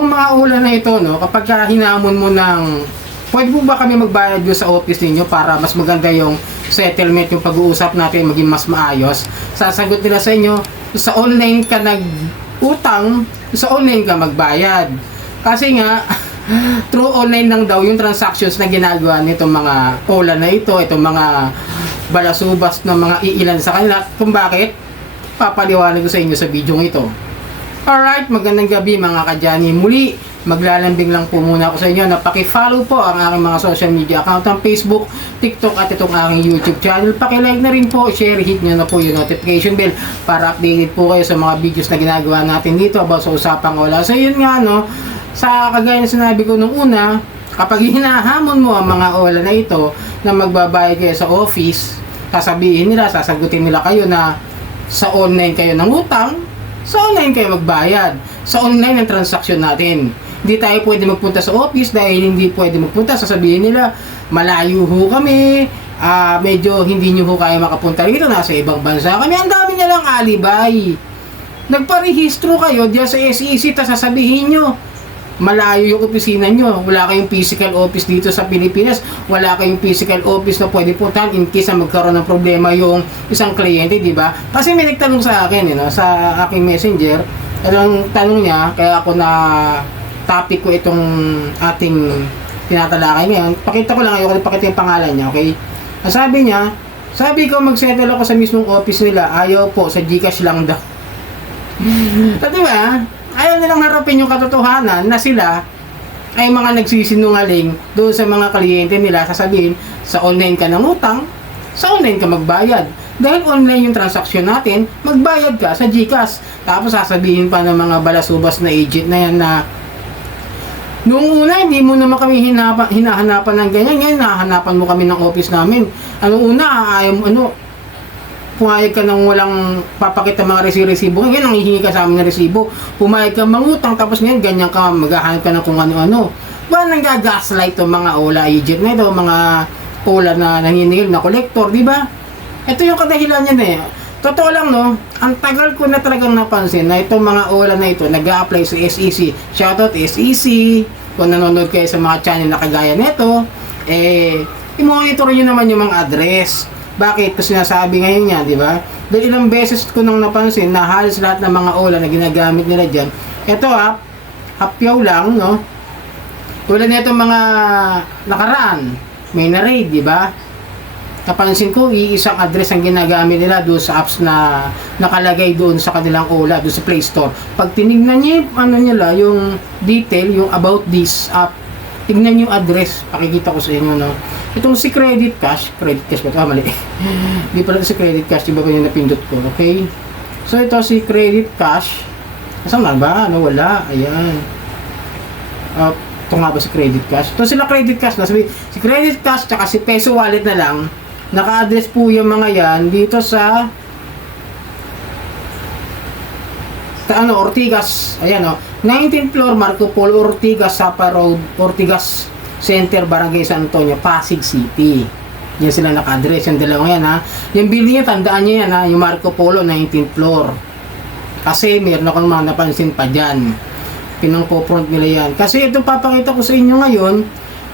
Itong mga ulan na ito, no, kapag hinamon mo ng pwede po ba kami magbayad doon sa office ninyo para mas maganda yung settlement, yung pag-uusap natin maging mas maayos? Sasagot nila sa inyo, sa online ka nag-utang, sa online ka magbayad. Kasi nga, through online lang daw yung transactions na ginagawa nitong mga ulan na ito, itong mga balasubas na mga iilan sa kanila. Kung bakit, papaliwanag ko sa inyo sa video ito. Alright, magandang gabi mga kadyani. Muli, maglalambing lang po muna ako sa inyo na paki-follow po ang aking mga social media account ng Facebook, TikTok at itong aking YouTube channel. Paki-like na rin po, share, hit nyo na po yung notification bell para updated po kayo sa mga videos na ginagawa natin dito about sa usapang ola. So yun nga, no, sa kagaya na sinabi ko nung una, kapag hinahamon mo ang mga ola na ito na magbabayad kayo sa office, sasabihin nila, sasagutin nila kayo na sa online kayo ng utang, sa online kayo magbayad. Sa online ang transaksyon natin. Hindi tayo pwede magpunta sa office dahil hindi pwede magpunta. Sasabihin nila, malayo ho kami, medyo hindi nyo ho kaya makapunta rito, nasa ibang bansa kami. Ang dami nyo lang alibay. Nagparehistro kayo diyan sa SEC, tas sasabihin nyo, malayo yung opisina nyo, wala kayong physical office dito sa Pilipinas, wala kayong physical office na pwede puntahan in case na magkaroon ng problema yung isang kliyente, di ba? Kasi may nagtanong sa akin, sa aking messenger, ang tanong niya, kaya ako na topic ko itong ating tinatalakay ngayon. Pakita ko lang, ayoko pakita yung pangalan niya, okay? Ang sabi niya, sabi ko magsettle ako sa mismong office nila, ayaw po, sa GCash lang daw. Di ba? Ayaw nilang harapin yung katotohanan na sila ay mga nagsisinungaling doon sa mga kliyente nila. Sasabihin, sa online ka ng utang, sa online ka magbayad. Dahil online yung transaksyon natin, magbayad ka sa GCash. Tapos sasabihin pa ng mga balasubas na agent na yan na noong una, hindi mo naman kami hinahanapan ng ganyan. Ngayon, nahahanapan mo kami ng office namin. Pumayag ka nang walang papakita mga resibo. Ngayon, nanghihingi ka sa amin ng resibo. Pumayag ka mangutang, tapos ngayon, ganyan ka, maghahanap ka ng kung ano-ano. Ba, nang-gaslight itong mga ola agent na ito, mga ola na naniningil na collector, di ba? Ito yung kadahilan niya Totoo lang, no? Ang tagal ko na talagang napansin na itong mga ola na ito, nag-a-apply sa SEC. Shoutout SEC, kung nanonood kayo sa mga channel na kagaya nito, i-monitor nyo naman yung mga address. Bakit ko sinasabi ngayon yan, di ba? Dahil ilang beses ko nang napansin na halos lahat ng mga ola na ginagamit nila dyan. Ito hapyaw lang, no? Tulad nito mga nakaraan, may na-raid, di ba? Napansin ko, iisang address ang ginagamit nila doon sa apps na nakalagay doon sa kanilang ola, doon sa Play Store. Pag tinignan nyo yung detail, yung about this app, tignan nyo yung address, pakikita ko sa inyo, no? Itong si Credit Cash ba ito? Mali. Hindi pala si Credit Cash, di ba kanya napindot ko, okay? So, ito si Credit Cash. Saan na ba? Wala. Ayan. Ito nga ba si Credit Cash? Ito sila Credit Cash. Si Credit Cash, tsaka si Peso Wallet na lang. Naka-address po yung mga yan dito sa Ortigas. Ayan, 19th floor, Marco Polo Ortigas, Sapa Road, Ortigas Center, Barangay San Antonio, Pasig City. Yan sila naka-address. Yung dalawa yan, Yung building niya, tandaan niyo yan, yung Marco Polo, 19th floor. Kasi meron akong mga napansin pa dyan. Pinang-po-front nila yan. Kasi ito papakita ko sa inyo ngayon,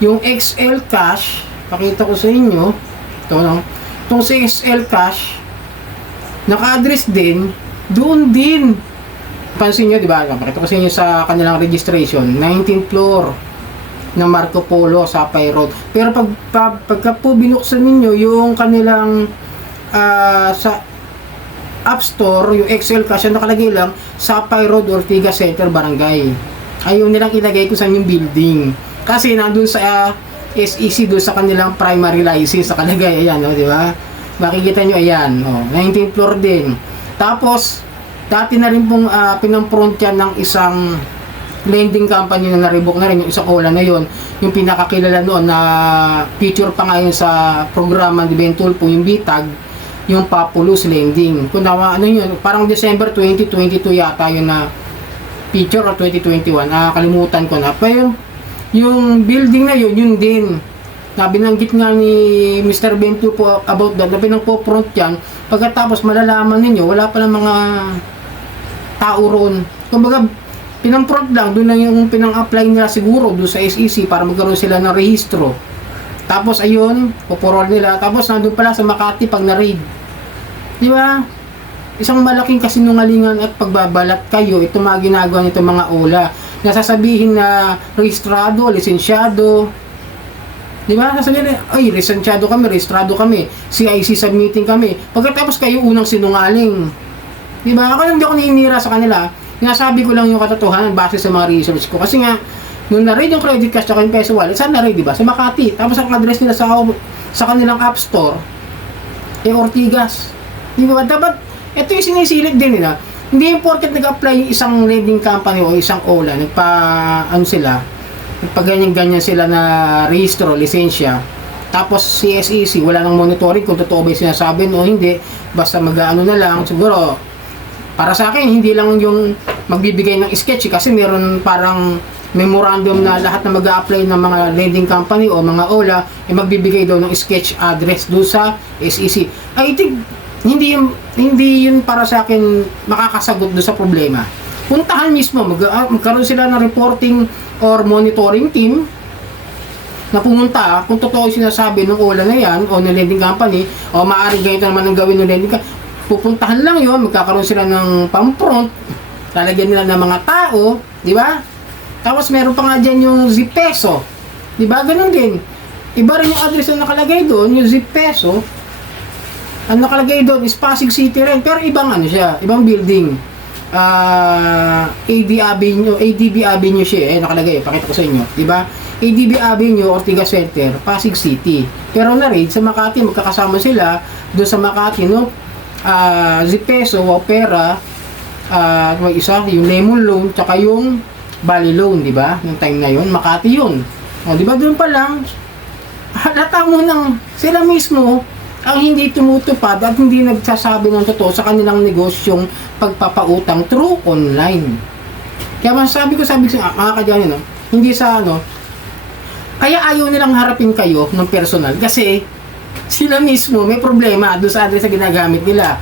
yung XL Cash, pakita ko sa inyo, itong si XL Cash, naka-address din, doon din. Pansin nyo, di ba? Pakita ko sa inyo sa kanilang registration, 19th floor ng Marco Polo, Sapay Road. Pero pagka po binuksan ninyo yung kanilang sa App Store, yung XL Cash, nakalagay lang, Sapay Road, Ortigas Center, Barangay. Ayaw nilang ilagay ko sa yung building. Kasi nandun sa SEC, doon sa kanilang primary license, nakalagay, ayan, di ba? Makikita nyo, ayan, 19th floor din. Tapos, dati na rin pong pinampront yan ng isang lending company na na-revoke na rin yung isang ola na yon, yung pinakakilala noon na feature pa ngayon sa programa ni Ben Tulfo, yung BTAG, yung Populous Lending. Kung yun, parang December 2022 yata yun na feature o 2021, kalimutan ko na. Pero yung building na yun din na binanggit nga ni Mr. Ben Tulfo about that, na pinang-po-front yan. Pagkatapos malalaman ninyo, wala pa ng mga tao roon. Kumbaga, pinang-prompt lang, doon lang yung pinang-apply nila siguro doon sa SEC para magkaroon sila ng rehistro. Tapos ayun, puporol nila. Tapos nandun pala sa Makati pag na-raid. Di ba? Isang malaking kasinungalingan at pagbabalat kayo, ito mga ginagawa nito mga OLA. Nasasabihin na rehistrado, lisensyado. Di ba? Sasabihin na, ay, lisensyado kami, rehistrado kami, CIC submitting kami. Pagkatapos kayo unang sinungaling. Di ba? Ako hindi ako nininira sa kanila. Sinasabi ko lang yung katotohanan base sa mga research ko. Kasi nga, nung na-raid yung credit cash at yung peso wallet, saan na-raid, diba? Sa Makati. Tapos ang address nila sa kanilang app store, Ortigas. Diba? Dapat, ito yung sinisilip din nila. Hindi important nag-apply yung isang lending company o isang OLA, nagpa-ganyan-ganyan sila na rehistro, lisensya. Tapos CSEC, wala nang monitoring kung totoo ba yung sinasabi o hindi. Basta mag-ano na lang, siguro, para sa akin, hindi lang yung magbibigay ng sketch kasi meron parang memorandum na lahat na mag-a-apply ng mga lending company o mga OLA ay magbibigay daw ng sketch address doon sa SEC. I think hindi yun para sa akin makakasagot doon sa problema. Puntahan mismo, magkaroon sila ng reporting or monitoring team na pumunta kung totoo yung sinasabi ng OLA na yan o ng lending company o maaaring ganito naman ang gawin ng lending company. Pupuntahan lang yun, magkakaroon sila ng pampront, lalagyan nila ng mga tao, di ba? Tapos meron pa nga dyan yung zip peso. Diba? Ganun din. Iba rin yung address na nakalagay doon, yung zip peso. Ang nakalagay doon is Pasig City rin. Pero ibang ano siya, ibang building. ADB Avenue siya. Nakalagay. Pakita ko sa inyo. Diba? ADB Avenue, Ortigas Center, Pasig City. Pero na-raid sa Makati, magkakasama sila doon sa Makati, no? Zip peso, Opera, may isa, yung Lemon Loan, tsaka yung Bali Loan, di ba? Yung time na yun, Makati yun. O, di ba? Doon pa lang, halata mo nang sila mismo ang hindi tumutupad at hindi nagsasabi ng totoo sa kanilang negosyong pagpapautang through online. Kaya sabi ko mga kadyan, hindi sa kaya ayaw nilang harapin kayo ng personal kasi sila mismo may problema doon sa address na ginagamit nila.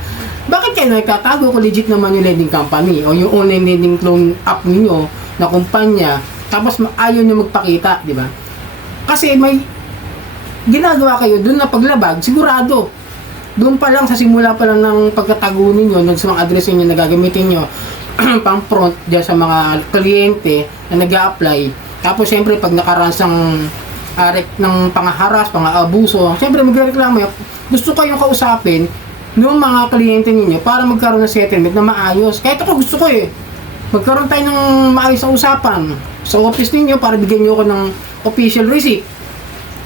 Bakit kayo nagtatago kung legit naman yung lending company o yung online lending loan app ninyo na kumpanya, tapos ayaw nyo magpakita, di ba? Kasi may ginagawa kayo doon na paglabag, sigurado. Doon pa lang, sa simula pa lang ng pagkatago ninyo, sa mga address ninyo na gagamitin nyo, pang front dyan sa mga kliyente na nag-a-apply. Tapos, syempre, pag nakaransang ng pangaharas, pang-abuso, syempre, magreklamo yun. Gusto kayong kausapin ng mga kliyente ninyo para magkaroon ng settlement na maayos. Kahit ako gusto ko magkaroon tayo ng maayos na usapan sa office ninyo para bigyan nyo ako ng official receipt.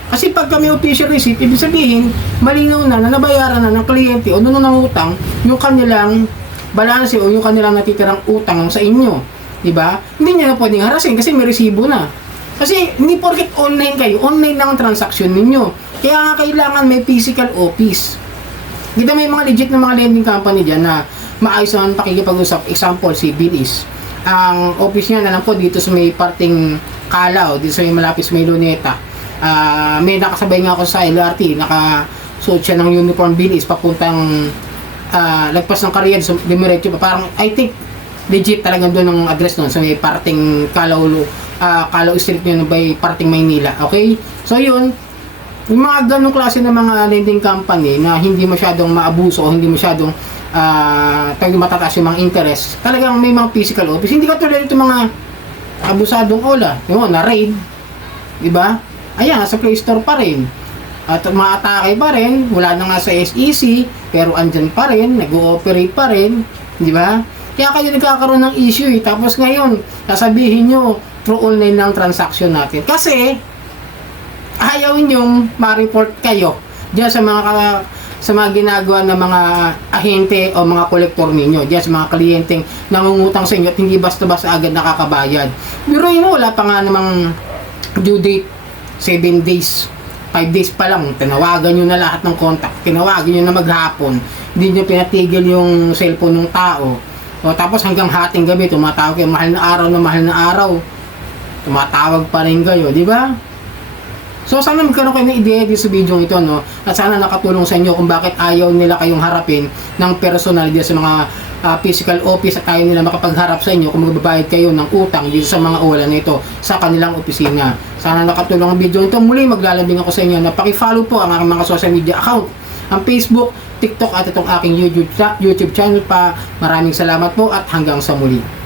Kasi pag kami official receipt, ibig sabihin, malinaw na nabayaran na ng kliyente o nung nangutang yung kanilang balanse o yung kanilang natitirang utang sa inyo. Diba? Hindi nyo na pwedeng harasin kasi may resibo na. Kasi hindi porket online kayo, online lang ang transaction ninyo. Kaya nga kailangan may physical office. Dito may mga legit na mga lending company dyan na maayos naman pakikipag-usap. Example, si Bilis. Ang office niya na lang po dito sa may parting Calao, dito sa may malapit sa may Luneta. May nakasabay nga ako sa LRT, nakasuot siya ng uniform Bilis papuntang lagpas ng Cariad, so dumiretso pa. Parang, I think, legit talaga doon ang address noon sa may parting Calao Street yun by parting Maynila. Okay? So yun, yung mga ganong klase ng mga lending company na hindi masyadong maabuso o hindi masyadong matataas yung mga interest, talagang may mga physical office. Hindi ka tulad itong mga abusadong OLA, yung na-raid, diba? Ayan, sa Play Store pa rin. At maatake pa rin, wala na nga sa SEC, pero andyan pa rin, nag-ooperate pa rin, diba? Kaya kayo nagkakaroon ng issue Tapos ngayon, sasabihin nyo, through online ng transaction natin. Kasi, ayaw nyong ma-report kayo diyan sa mga ginagawa ng mga ahente o mga kolektor ninyo, diyan sa mga kliyenteng nangungutang sa inyo at hindi basta-basta agad nakakabayad. Pero wala pa nga namang due date, 7 days, 5 days pa lang, tinawagan nyo na lahat ng contact, tinawagan nyo na maghapon, hindi nyo pinatigil yung cellphone ng tao. O tapos hanggang hating gabi, tumatawag kayo, mahal na araw, tumatawag pa rin kayo, di ba? So sana magkaroon kayo ng ideya dito sa video ito, no? At sana nakatulong sa inyo kung bakit ayaw nila kayong harapin ng personal dito sa mga physical office at tayo nila makapagharap sa inyo kung magbabayad kayo ng utang dito sa mga uwalan na ito sa kanilang opisina. Sana nakatulong ang video nito. Muli maglalambing ako sa inyo na paki-follow po ang aking mga social media account, ang Facebook, TikTok at itong aking YouTube channel pa. Maraming salamat po at hanggang sa muli.